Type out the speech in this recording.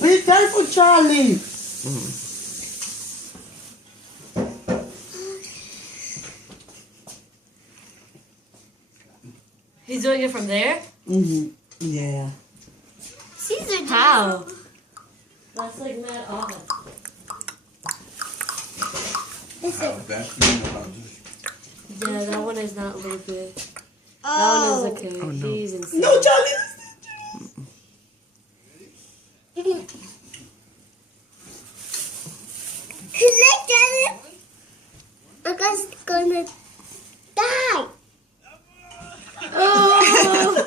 Be careful, Charlie. He's doing it from there? Yeah. Caesar, How? That's like mad odd. How bad you know how to. Yeah, that one is not really good. That Oh. one is okay. Oh, no. He's insane. No, Charlie. Look at it. Because it's gonna die. Oh!